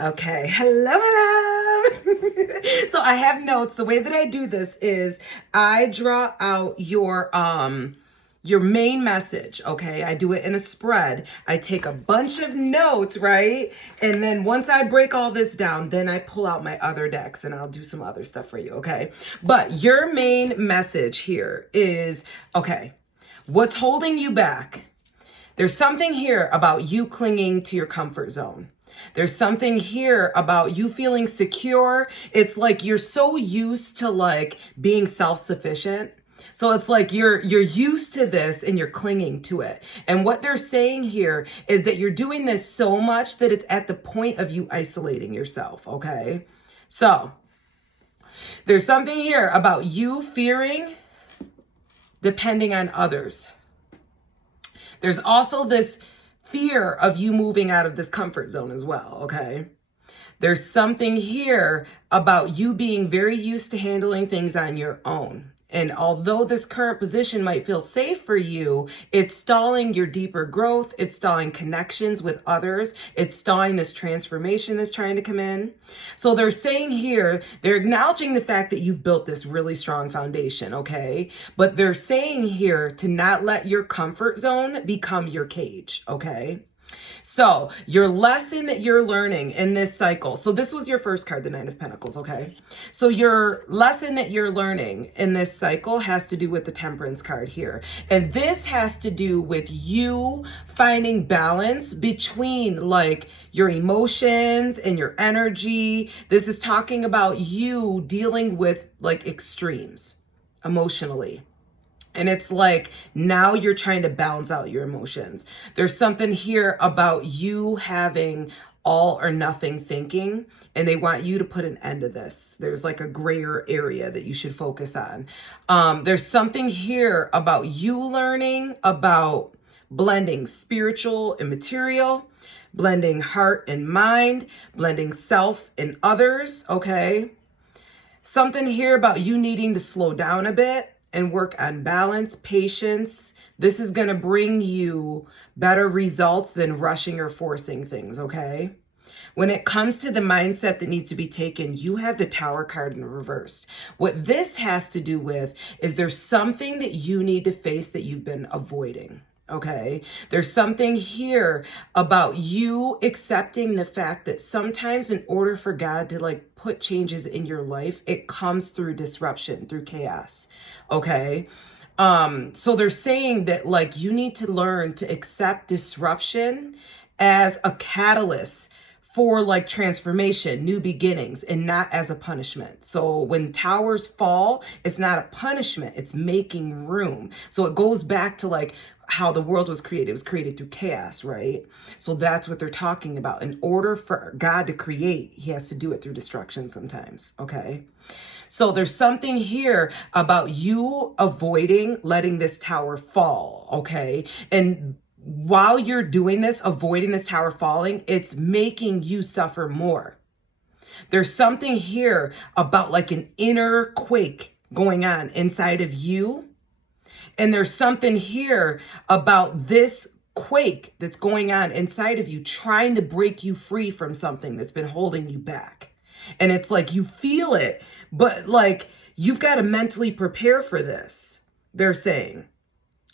Okay, hello. So I have notes. The way that I do this is I draw out your main message, okay? I do it in a spread. I take a bunch of notes, right? And then once I break all this down, then I pull out my other decks and I'll do some other stuff for you, okay? But your main message here is, okay, what's holding you back? There's something here about you clinging to your comfort zone. There's something here about you feeling secure. It's like you're so used to like being self-sufficient. So it's like you're used to this and you're clinging to it. And what they're saying here is that you're doing this so much that it's at the point of you isolating yourself, okay? So there's something here about you fearing depending on others. There's also this fear of you moving out of this comfort zone as well, okay? There's something here about you being very used to handling things on your own. And although this current position might feel safe for you, it's stalling your deeper growth. It's stalling connections with others. It's stalling this transformation that's trying to come in. So they're saying here, they're acknowledging the fact that you've built this really strong foundation, okay? But they're saying here to not let your comfort zone become your cage, okay? So your lesson that you're learning in this cycle. So this was your first card, the Nine of Pentacles, okay? So your lesson that you're learning in this cycle has to do with the Temperance card here. And this has to do with you finding balance between like your emotions and your energy. This is talking about you dealing with like extremes emotionally. And it's like now you're trying to balance out your emotions. There's something here about you having all or nothing thinking, and they want you to put an end to this. There's like a grayer area that you should focus on. There's something here about you learning about blending spiritual and material, blending heart and mind, blending self and others, okay? Something here about you needing to slow down a bit and work on balance, patience. This is going to bring you better results than rushing or forcing things, okay? When it comes to the mindset that needs to be taken, you have the Tower card in reverse. What this has to do with is there's something that you need to face that you've been avoiding. Okay, there's something here about you accepting the fact that sometimes in order for God to like put changes in your life, it comes through disruption, through chaos. Okay. So they're saying that like you need to learn to accept disruption as a catalyst for like transformation, new beginnings, and not as a punishment. So when towers fall, it's not a punishment, it's making room. So it goes back to like how the world was created. It was created through chaos, right? So that's what they're talking about. In order for God to create, he has to do it through destruction sometimes, okay? So there's something here about you avoiding letting this tower fall, okay? And while you're doing this, avoiding this tower falling, it's making you suffer more. There's something here about like an inner quake going on inside of you. And there's something here about this quake that's going on inside of you, trying to break you free from something that's been holding you back. And it's like you feel it, but like you've got to mentally prepare for this, they're saying.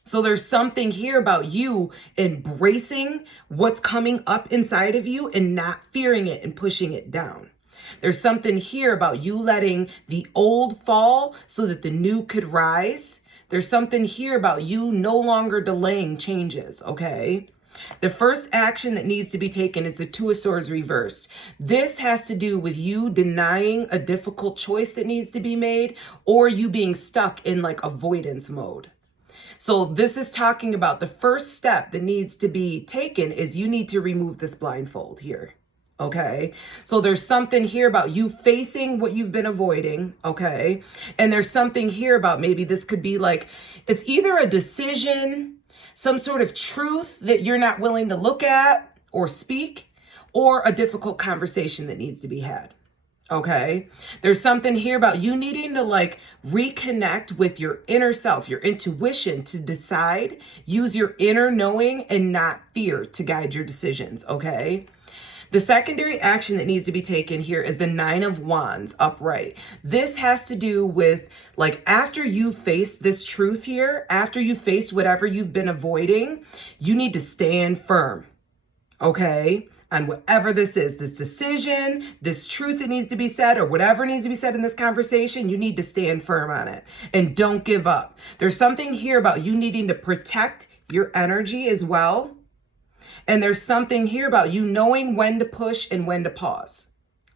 So there's something here about you embracing what's coming up inside of you and not fearing it and pushing it down. There's something here about you letting the old fall so that the new could rise. There's something here about you no longer delaying changes, okay? The first action that needs to be taken is the Two of Swords reversed. This has to do with you denying a difficult choice that needs to be made or you being stuck in like avoidance mode. So this is talking about the first step that needs to be taken is you need to remove this blindfold here. Okay, so there's something here about you facing what you've been avoiding. Okay, and there's something here about maybe this could be like it's either a decision, some sort of truth that you're not willing to look at or speak, or a difficult conversation that needs to be had. Okay, there's something here about you needing to like reconnect with your inner self, your intuition to decide, use your inner knowing and not fear to guide your decisions. Okay, The secondary action that needs to be taken here is the Nine of Wands upright. This has to do with, like, after you face this truth here, after you faced whatever you've been avoiding, you need to stand firm, okay? On whatever this is, this decision, this truth that needs to be said, or whatever needs to be said in this conversation, you need to stand firm on it and don't give up. There's something here about you needing to protect your energy as well. And there's something here about you knowing when to push and when to pause.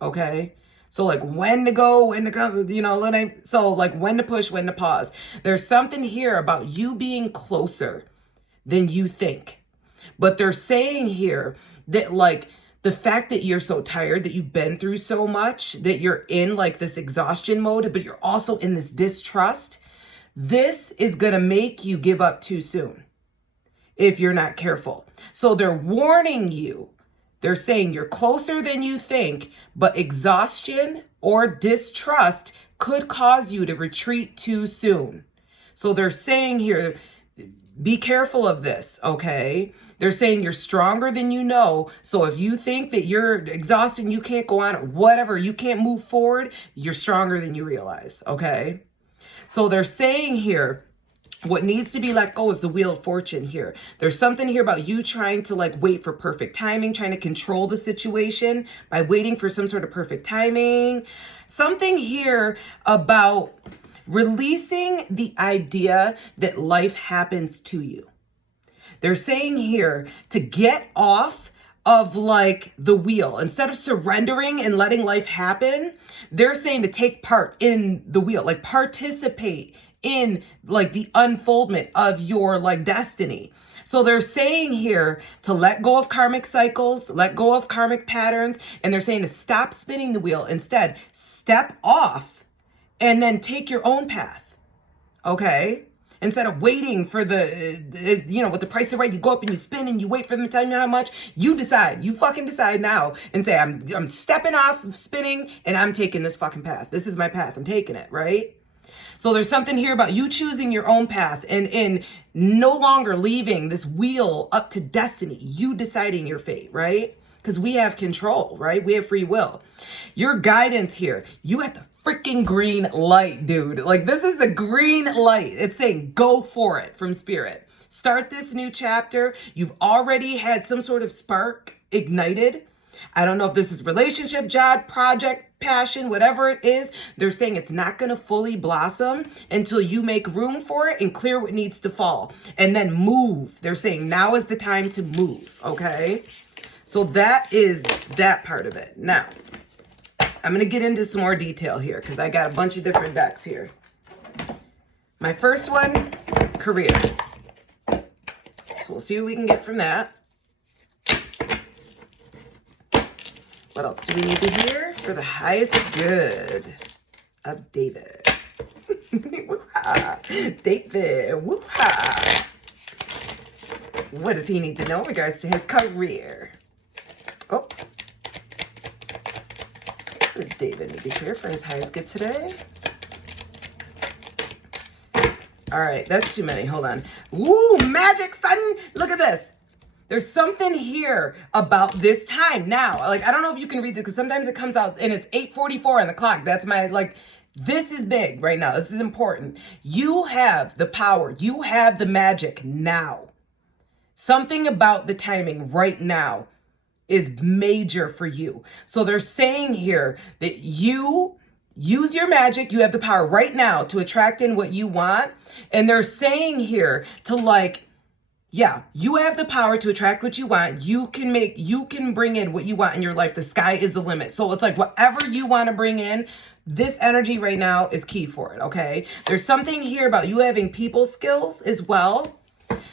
Okay? So like when to go, when to go, you know, so like when to push, when to pause. There's something here about you being closer than you think. But they're saying here that like the fact that you're so tired, that you've been through so much, that you're in like this exhaustion mode, but you're also in this distrust, this is going to make you give up too soon if you're not careful. So they're warning you. They're saying you're closer than you think, but exhaustion or distrust could cause you to retreat too soon. So they're saying here, be careful of this, okay? They're saying you're stronger than you know. So if you think that you're exhausted and you can't go on or whatever, you can't move forward, you're stronger than you realize, okay? So they're saying here, what needs to be let go is the Wheel of Fortune here. There's something here about you trying to like wait for perfect timing, trying to control the situation by waiting for some sort of perfect timing. Something here about releasing the idea that life happens to you. They're saying here to get off of like the wheel. Instead of surrendering and letting life happen, they're saying to take part in the wheel, like participate in like the unfoldment of your like destiny. So they're saying here to let go of karmic cycles, let go of karmic patterns, and they're saying to stop spinning the wheel. Instead, step off and then take your own path. Okay? Instead of waiting for the, you know, with the price is right, you go up and you spin and you wait for them to tell you how much. You decide. You fucking decide now and say, I'm stepping off of spinning and I'm taking this fucking path. This is my path. I'm taking it, right? So there's something here about you choosing your own path and no longer leaving this wheel up to destiny. You deciding your fate, right? Because we have control, right? We have free will. Your guidance here, you have the freaking green light, dude. Like this is a green light. It's saying go for it from spirit. Start this new chapter. You've already had some sort of spark ignited. I don't know if this is relationship, job, project, passion, whatever it is. They're saying it's not going to fully blossom until you make room for it and clear what needs to fall and then move. They're saying now is the time to move. Okay. So that is that part of it. Now, I'm going to get into some more detail here because I got a bunch of different decks here. My first one, career. So we'll see what we can get from that. What else do we need to hear? For the highest good of David. Woo-ha. David, woo-ha. What does he need to know in regards to his career? Oh. What does David need to hear for his highest good today? All right, that's too many. Hold on. Woo, magic sun. Look at this. There's something here about this time now. Like, I don't know if you can read this because sometimes it comes out and it's 8:44 on the clock. That's my, like, this is big right now. This is important. You have the power. You have the magic now. Something about the timing right now is major for you. So they're saying here that you use your magic. You have the power right now to attract in what you want. And they're saying here to like, yeah, you have the power to attract what you want. You can bring in what you want in your life. The sky is the limit. So it's like whatever you want to bring in, this energy right now is key for it, okay? There's something here about you having people skills as well.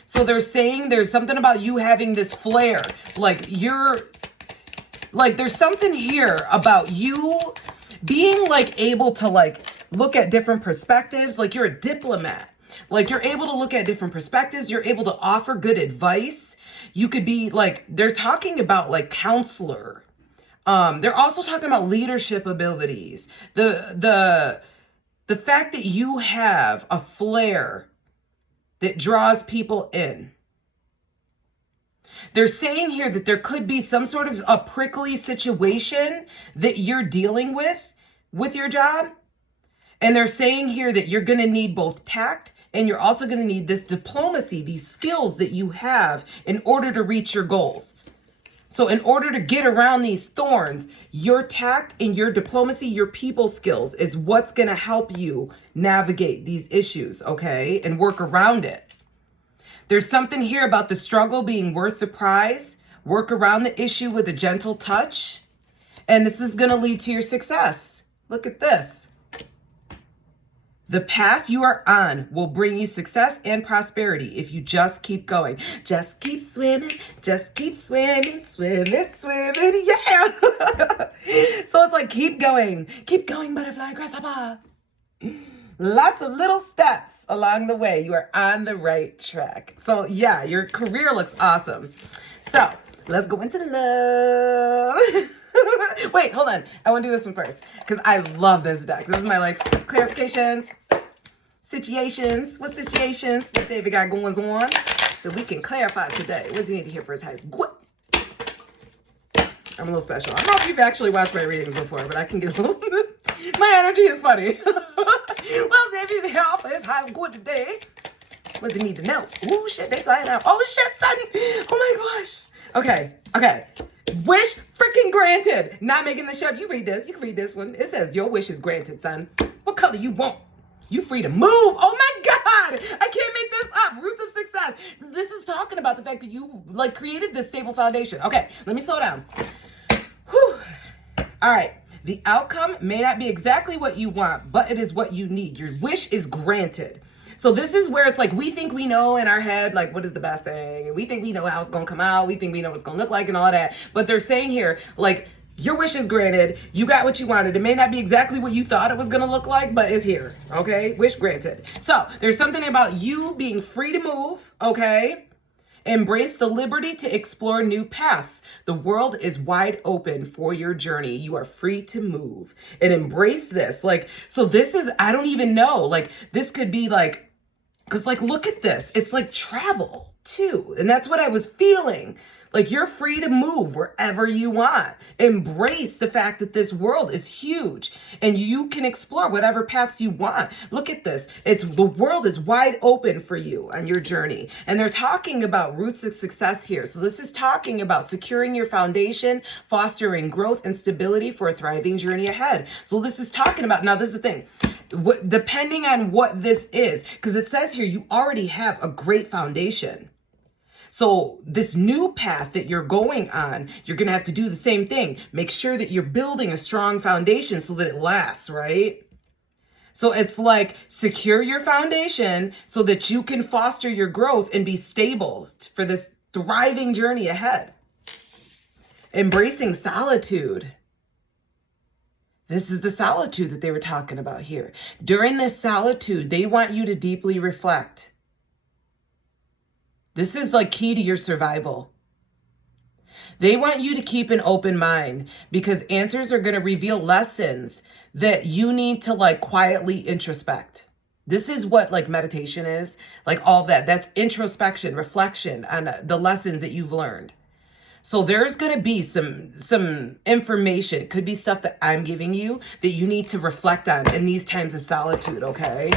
So they're saying there's something about you having this flair. Like there's something here about you being like able to like look at different perspectives. Like you're a diplomat. Like you're able to look at different perspectives. You're able to offer good advice. You could be like, they're talking about like counselor. They're also talking about leadership abilities. The fact that you have a flair that draws people in. They're saying here that there could be some sort of a prickly situation that you're dealing with your job. And they're saying here that you're going to need both tact and you're also going to need this diplomacy, these skills that you have in order to reach your goals. So in order to get around these thorns, your tact and your diplomacy, your people skills is what's going to help you navigate these issues, okay? And work around it. There's something here about the struggle being worth the prize. Work around the issue with a gentle touch. And this is going to lead to your success. Look at this. The path you are on will bring you success and prosperity if you just keep going. Just keep swimming, swimming, swimming, yeah. So it's like, keep going, butterfly, grasshopper. Lots of little steps along the way. You are on the right track. So yeah, your career looks awesome. So let's go into the love. Wait, hold on. I want to do this one first because I love this deck. This is my life clarifications, situations. What situations that David got going on that we can clarify today? What does he need to hear for his highest? What? I'm a little special. I don't know if you've actually watched my readings before, but I can get a little. My energy is funny. Well, David, the health for his highest good today. What does he need to know? Ooh, shit, they flying out. Oh, shit, son. Oh, my gosh. Okay. Wish freaking granted. Not making this shit up. You read this. You can read this one. It says, your wish is granted, son. What color you want? You free to move. Oh, my God. I can't make this up. Roots of success. This is talking about the fact that you, created this stable foundation. Okay, let me slow down. Whew. All right. The outcome may not be exactly what you want, but it is what you need. Your wish is granted. So this is where it's like, we think we know in our head, what is the best thing? And we think we know how it's going to come out. We think we know what it's going to look like and all that. But they're saying here, your wish is granted. You got what you wanted. It may not be exactly what you thought it was going to look like, but it's here. Okay. Wish granted. So there's something about you being free to move. Okay. Embrace the liberty to explore new paths. The world is wide open for your journey. You are free to move and embrace this. So this is, I don't even know, this could be because look at this. It's travel too. And that's what I was feeling. You're free to move wherever you want. Embrace the fact that this world is huge and you can explore whatever paths you want. Look at this. The world is wide open for you on your journey. And they're talking about roots of success here. So this is talking about securing your foundation, fostering growth and stability for a thriving journey ahead. So this is talking about, now this is the thing, depending on what this is, because it says here, you already have a great foundation. So this new path that you're going on, you're going to have to do the same thing. Make sure that you're building a strong foundation so that it lasts, right? So it's secure your foundation so that you can foster your growth and be stable for this thriving journey ahead. Embracing solitude. This is the solitude that they were talking about here. During this solitude, they want you to deeply reflect. This is key to your survival. They want you to keep an open mind because answers are going to reveal lessons that you need to quietly introspect. This is what meditation is, all that. That's introspection, reflection on the lessons that you've learned. So there's going to be some information. It could be stuff that I'm giving you that you need to reflect on in these times of solitude, okay?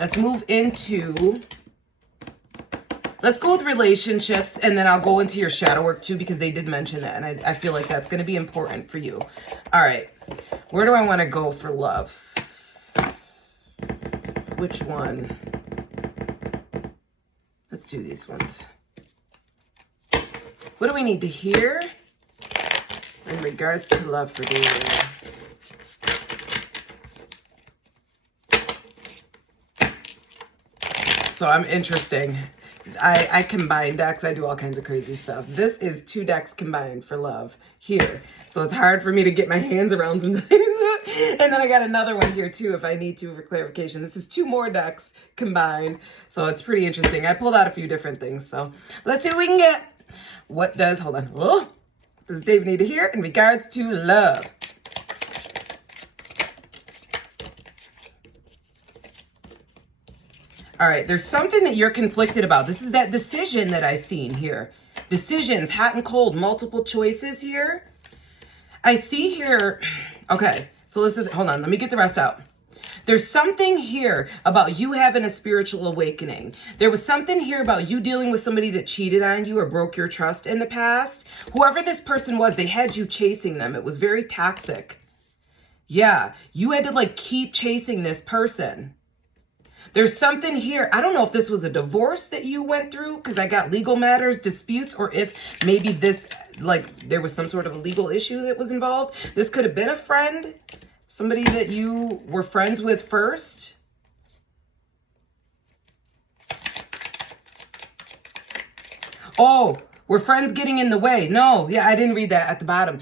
Let's move into... Let's go with relationships, and then I'll go into your shadow work too, because they did mention that, and I feel like that's going to be important for you. All right. Where do I want to go for love? Which one? Let's do these ones. What do we need to hear in regards to love for David? So I'm interesting. I combine decks. I do all kinds of crazy stuff. This is 2 decks combined for love here. So it's hard for me to get my hands around sometimes. And then I got another one here too if I need to for clarification. This is 2 more decks combined. So it's pretty interesting. I pulled out a few different things. So let's see what we can get. What does David need to hear in regards to love? All right, there's something that you're conflicted about. This is that decision that I seen here. Decisions, hot and cold, multiple choices here. I see here, okay, so listen, hold on, let me get the rest out. There's something here about you having a spiritual awakening. There was something here about you dealing with somebody that cheated on you or broke your trust in the past. Whoever this person was, they had you chasing them. It was very toxic. Yeah, you had to like keep chasing this person. There's something here. I don't know if this was a divorce that you went through, because I got legal matters, disputes, or if maybe this, like, there was some sort of a legal issue that was involved. This could have been a friend, somebody that you were friends with first. Oh, were friends getting in the way? No, yeah, I didn't read that at the bottom.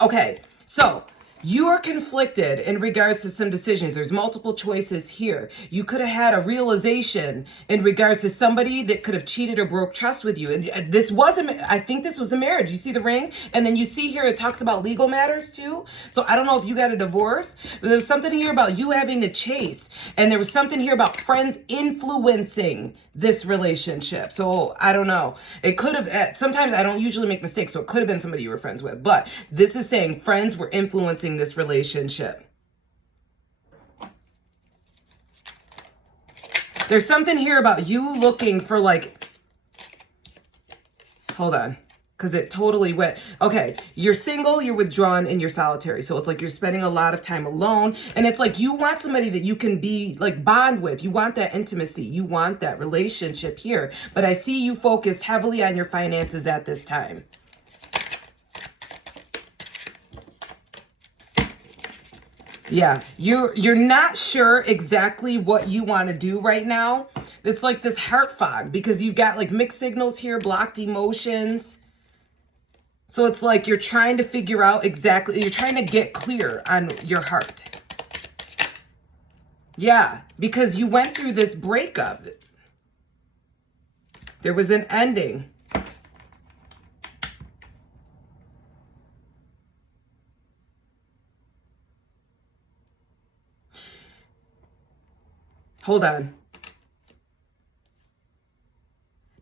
Okay, so you are conflicted in regards to some decisions. There's multiple choices here. You could have had a realization in regards to somebody that could have cheated or broke trust with you. And this wasn't, I think this was a marriage. You see the ring? And then you see here it talks about legal matters too. So I don't know if you got a divorce, but there's something here about you having to chase. And there was something here about friends influencing this relationship. So I don't know. It could have, sometimes I don't usually make mistakes, so it could have been somebody you were friends with. But this is saying friends were influencing this relationship. There's something here about you looking for like, hold on, because it totally went. Okay, you're single, you're withdrawn, and you're solitary. So it's like you're spending a lot of time alone. And it's like you want somebody that you can be like bond with. You want that intimacy. You want that relationship here. But I see you focused heavily on your finances at this time. Yeah, you're not sure exactly what you want to do right now. It's like this heart fog because you've got like mixed signals here, blocked emotions. So it's like you're trying to figure out exactly, you're trying to get clear on your heart. Yeah, because you went through this breakup. There was an ending. Hold on.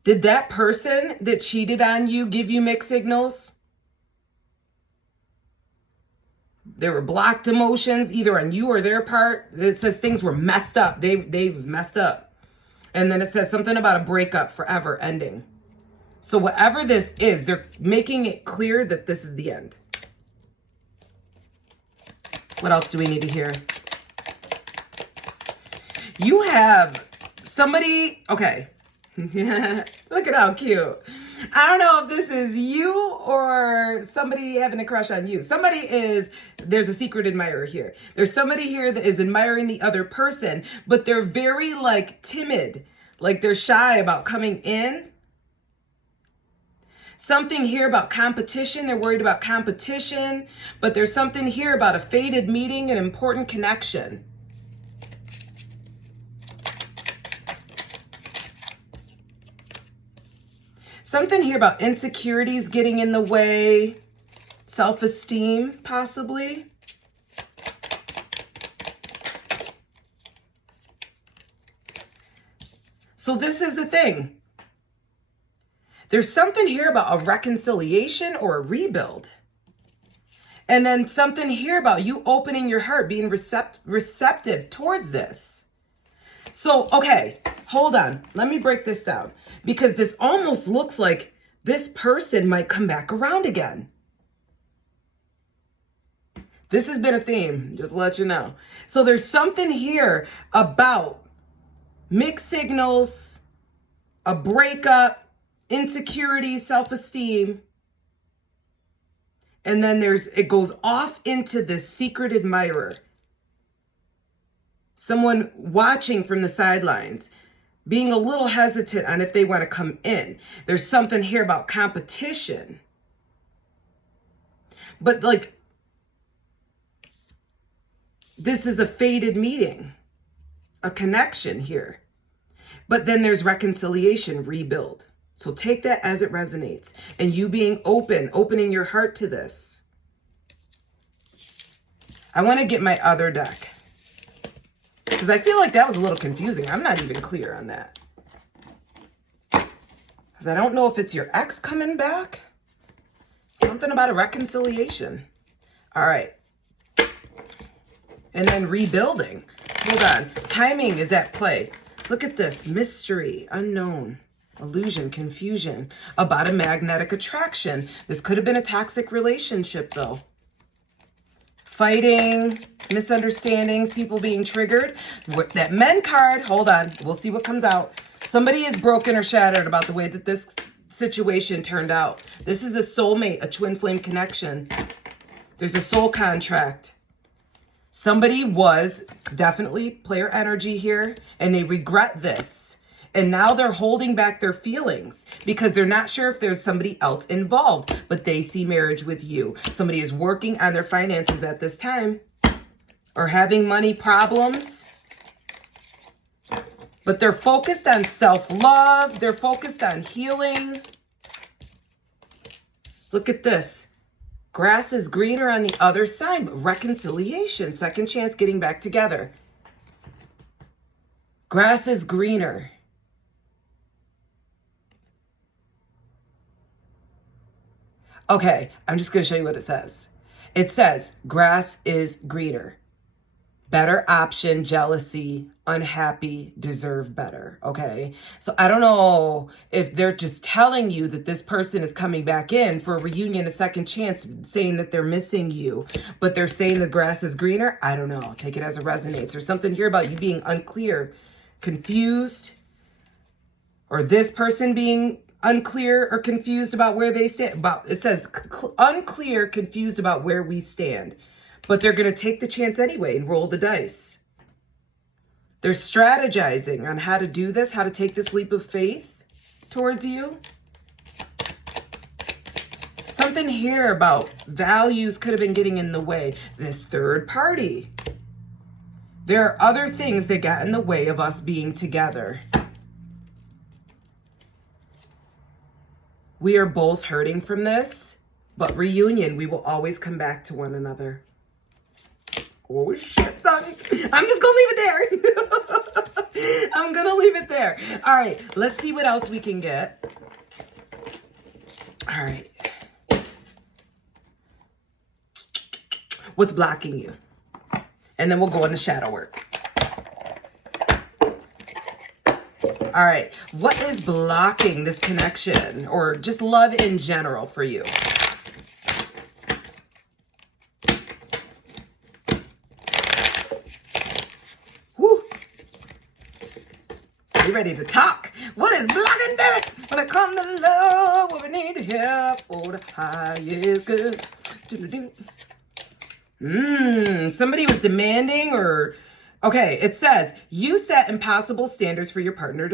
Did that person that cheated on you give you mixed signals? There were blocked emotions either on you or their part. It says things were messed up. They was messed up. And then it says something about a breakup forever ending. So whatever this is, they're making it clear that this is the end. What else do we need to hear? You have somebody, okay. Look at how cute. I don't know if this is you or somebody having a crush on you. There's a secret admirer here. There's somebody here that is admiring the other person, but they're very like timid. Like they're shy about coming in. Something here about competition. They're worried about competition, but there's something here about a fated meeting, an important connection. Something here about insecurities getting in the way, self-esteem, possibly. So this is the thing. There's something here about a reconciliation or a rebuild. And then something here about you opening your heart, being receptive towards this. So, okay, hold on. Let me break this down. Because this almost looks like this person might come back around again. This has been a theme, just to let you know. So there's something here about mixed signals, a breakup, insecurity, self-esteem. And then it goes off into this secret admirer. Someone watching from the sidelines, being a little hesitant on if they want to come in. There's something here about competition. But like, this is a fated meeting, a connection here. But then there's reconciliation, rebuild. So take that as it resonates. And you being opening your heart to this. I want to get my other deck. Because I feel like that was a little confusing. I'm not even clear on that. Because I don't know if it's your ex coming back. Something about a reconciliation. All right. And then rebuilding. Hold on. Timing is at play. Look at this. Mystery, unknown, illusion, confusion about a magnetic attraction. This could have been a toxic relationship, though. Fighting, misunderstandings, people being triggered. That men card, hold on. We'll see what comes out. Somebody is broken or shattered about the way that this situation turned out. This is a soulmate, a twin flame connection. There's a soul contract. Somebody was definitely player energy here, and they regret this. And now they're holding back their feelings because they're not sure if there's somebody else involved, but they see marriage with you. Somebody is working on their finances at this time or having money problems, but they're focused on self-love. They're focused on healing. Look at this. Grass is greener on the other side. Reconciliation, second chance, getting back together. Grass is greener. Okay, I'm just going to show you what it says. It says, grass is greener. Better option, jealousy, unhappy, deserve better, okay? So I don't know if they're just telling you that this person is coming back in for a reunion, a second chance, saying that they're missing you, but they're saying the grass is greener. I don't know. Take it as it resonates. There's something here about you being unclear, confused, or this person being unclear or confused about where they stand. It says unclear, confused about where we stand. But they're going to take the chance anyway and roll the dice. They're strategizing on how to do this, how to take this leap of faith towards you. Something here about values could have been getting in the way. This third party. There are other things that got in the way of us being together. We are both hurting from this, but reunion, we will always come back to one another. Oh, shit, son. I'm just going to leave it there. I'm going to leave it there. All right, let's see what else we can get. All right. What's blocking you? And then we'll go into shadow work. All right, what is blocking this connection or just love in general for you? Woo! You ready to talk? What is blocking that? When it comes to love, what we need to hear for the highest good. Somebody was demanding or... Okay, it says, you set impossible standards for your partner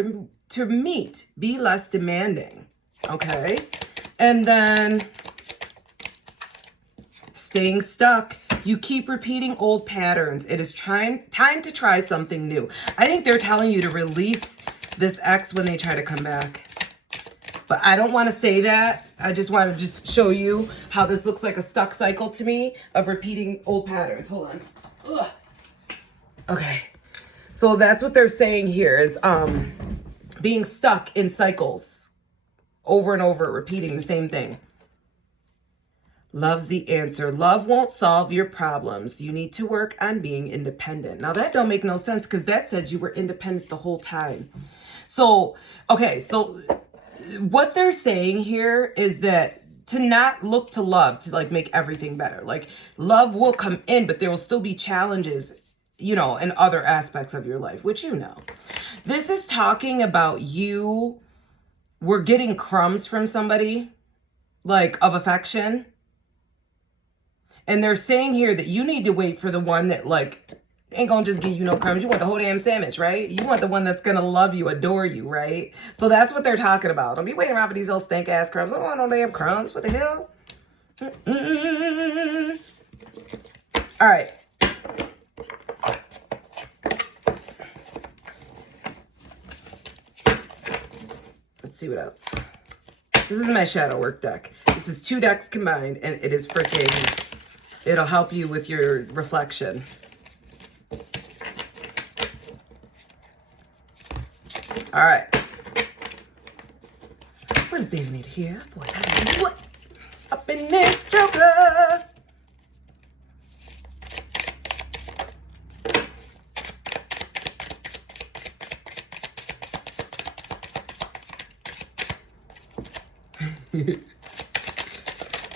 to meet. Be less demanding. Okay. And then staying stuck. You keep repeating old patterns. It is time to try something new. I think they're telling you to release this ex when they try to come back. But I don't want to say that. I just want to just show you how this looks like a stuck cycle to me of repeating old patterns. Hold on. Ugh. Okay, so that's what they're saying here is being stuck in cycles over and over, repeating the same thing. Love's the answer. Love won't solve your problems. You need to work on being independent. Now that don't make no sense because that said you were independent the whole time. So, okay, so what they're saying here is that to not look to love to like make everything better. Like love will come in, but there will still be challenges, you know, in other aspects of your life, which you know. This is talking about you were getting crumbs from somebody, like of affection. And they're saying here that you need to wait for the one that like ain't gonna just give you no crumbs. You want the whole damn sandwich, right? You want the one that's gonna love you, adore you, right? So that's what they're talking about. Don't be waiting around for these little stank ass crumbs. I don't want no damn crumbs. What the hell? All right. Let's see what else. This is my shadow work deck. This is 2 decks combined, and it is freaking, it'll help you with your reflection. All right. What does David need to hear? What? Up in this joker.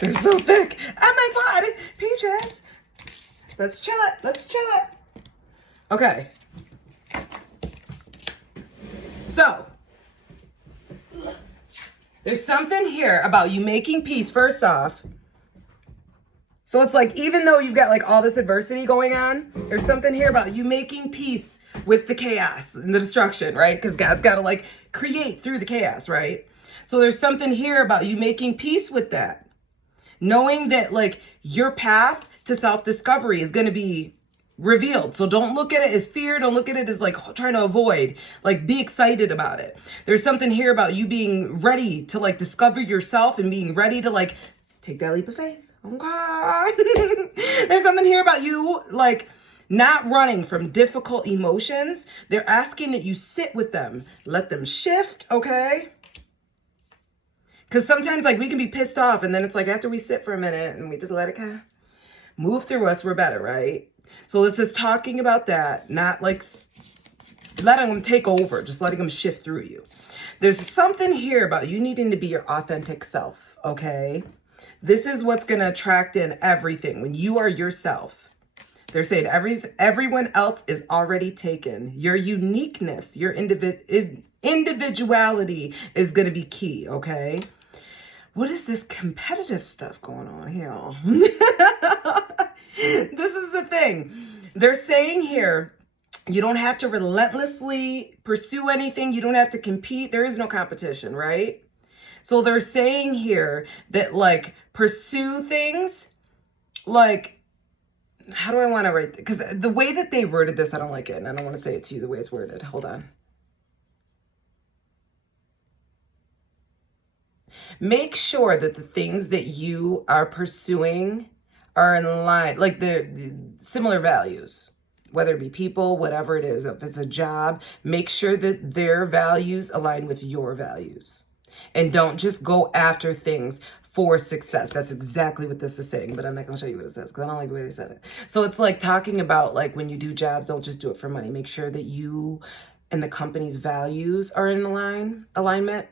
They're so thick. Oh my God. Peaches. Let's chill it. Let's chill it. Okay. So, there's something here about you making peace, first off. So it's like, even though you've got like all this adversity going on, there's something here about you making peace with the chaos and the destruction, right? Because God's got to like create through the chaos, right? So there's something here about you making peace with that. Knowing that like your path to self-discovery is going to be revealed. So don't look at it as fear. Don't look at it as like trying to avoid. Like, be excited about it. There's something here about you being ready to like discover yourself and being ready to like take that leap of faith. Oh God. There's something here about you like not running from difficult emotions. They're asking that you sit with them. Let them shift, okay? Because sometimes like we can be pissed off and then it's like after we sit for a minute and we just let it kind of move through us, we're better, right? So this is talking about that, not like letting them take over, just letting them shift through you. There's something here about you needing to be your authentic self, okay? This is what's going to attract in everything. When you are yourself, they're saying everyone else is already taken. Your uniqueness, your individuality is going to be key, okay? What is this competitive stuff going on here? This is the thing. They're saying here, you don't have to relentlessly pursue anything. You don't have to compete. There is no competition, right? So they're saying here that like pursue things like, how do I want to write? Because the way that they worded this, I don't like it. And I don't want to say it to you the way it's worded. Hold on. Make sure that the things that you are pursuing are in line, like the similar values, whether it be people, whatever it is. If it's a job, make sure that their values align with your values. And don't just go after things for success. That's exactly what this is saying, but I'm not going to show you what it says because I don't like the way they said it. So it's like talking about like when you do jobs, don't just do it for money. Make sure that you and the company's values are in alignment.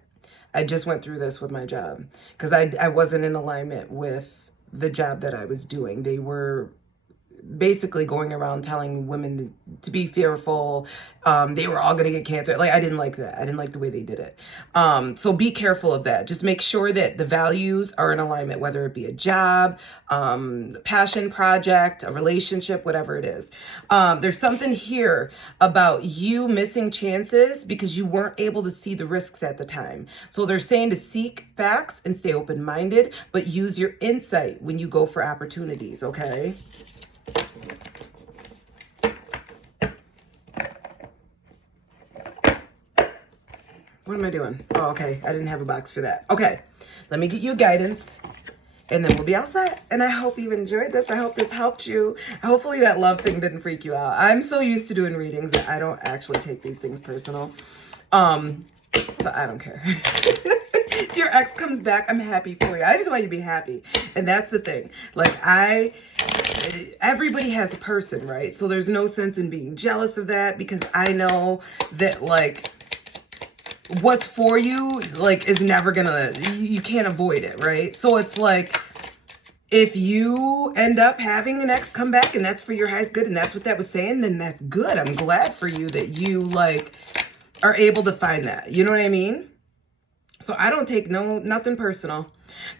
I just went through this with my job because I wasn't in alignment with the job that I was doing. They were basically going around telling women to be fearful. They were all going to get cancer. Like, I didn't like that. I didn't like the way they did it. So be careful of that. Just make sure that the values are in alignment, whether it be a job, passion project, a relationship, whatever it is. There's something here about you missing chances because you weren't able to see the risks at the time. So they're saying to seek facts and stay open-minded, but use your insight when you go for opportunities, okay? What am I doing? Oh, okay. I didn't have a box for that. Okay. Let me get you guidance and then we'll be all set. And I hope you enjoyed this. I hope this helped you. Hopefully that love thing didn't freak you out. I'm so used to doing readings that I don't actually take these things personal. So I don't care. If your ex comes back, I'm happy for you. I just want you to be happy. And that's the thing. Like everybody has a person, right? So there's no sense in being jealous of that because I know that like what's for you, like, is never gonna, you can't avoid it, right? So it's like, if you end up having an ex come back and that's for your highest good and that's what that was saying, then that's good. I'm glad for you that you, like, are able to find that. You know what I mean? So I don't take nothing personal.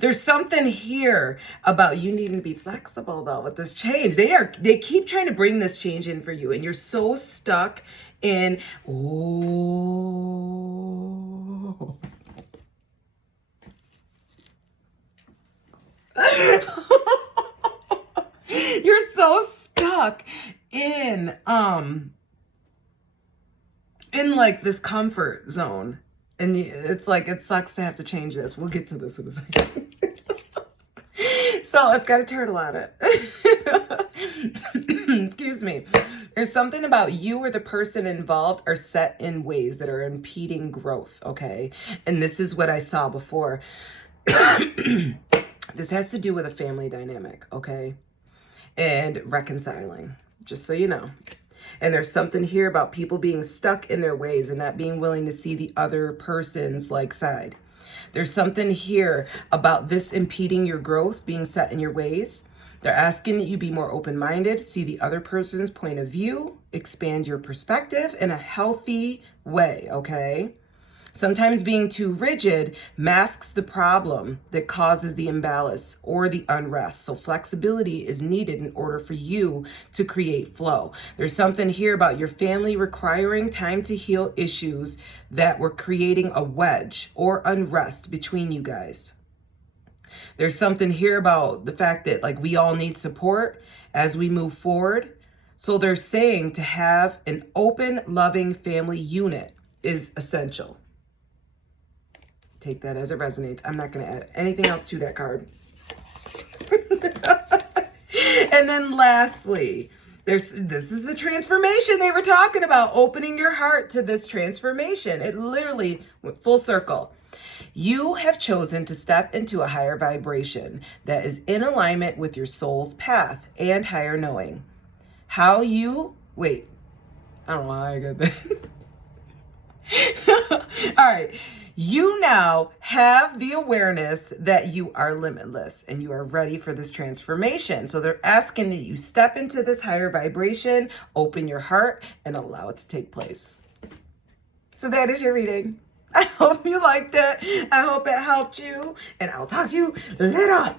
There's something here about you needing to be flexible, though, with this change. They keep trying to bring this change in for you, and you're so stuck in, oh. You're so stuck in like this comfort zone. And it's like, it sucks to have to change this. We'll get to this in a second. So it's got a turtle on it. Excuse me. There's something about you or the person involved are set in ways that are impeding growth, okay? And this is what I saw before. This has to do with a family dynamic, okay? And reconciling, just so you know. And there's something here about people being stuck in their ways and not being willing to see the other person's like side. There's something here about this impeding your growth, being set in your ways. They're asking that you be more open-minded, see the other person's point of view, expand your perspective in a healthy way, okay? Sometimes being too rigid masks the problem that causes the imbalance or the unrest. So flexibility is needed in order for you to create flow. There's something here about your family requiring time to heal issues that were creating a wedge or unrest between you guys. There's something here about the fact that like we all need support as we move forward. So they're saying to have an open, loving family unit is essential. Take that as it resonates. I'm not going to add anything else to that card. And then lastly, this is the transformation they were talking about, opening your heart to this transformation. It literally went full circle. You have chosen to step into a higher vibration that is in alignment with your soul's path and higher knowing. I don't know why I got that. All right. You now have the awareness that you are limitless and you are ready for this transformation. So they're asking that you step into this higher vibration, open your heart, and allow it to take place. So that is your reading. I hope you liked it. I hope it helped you, and I'll talk to you later.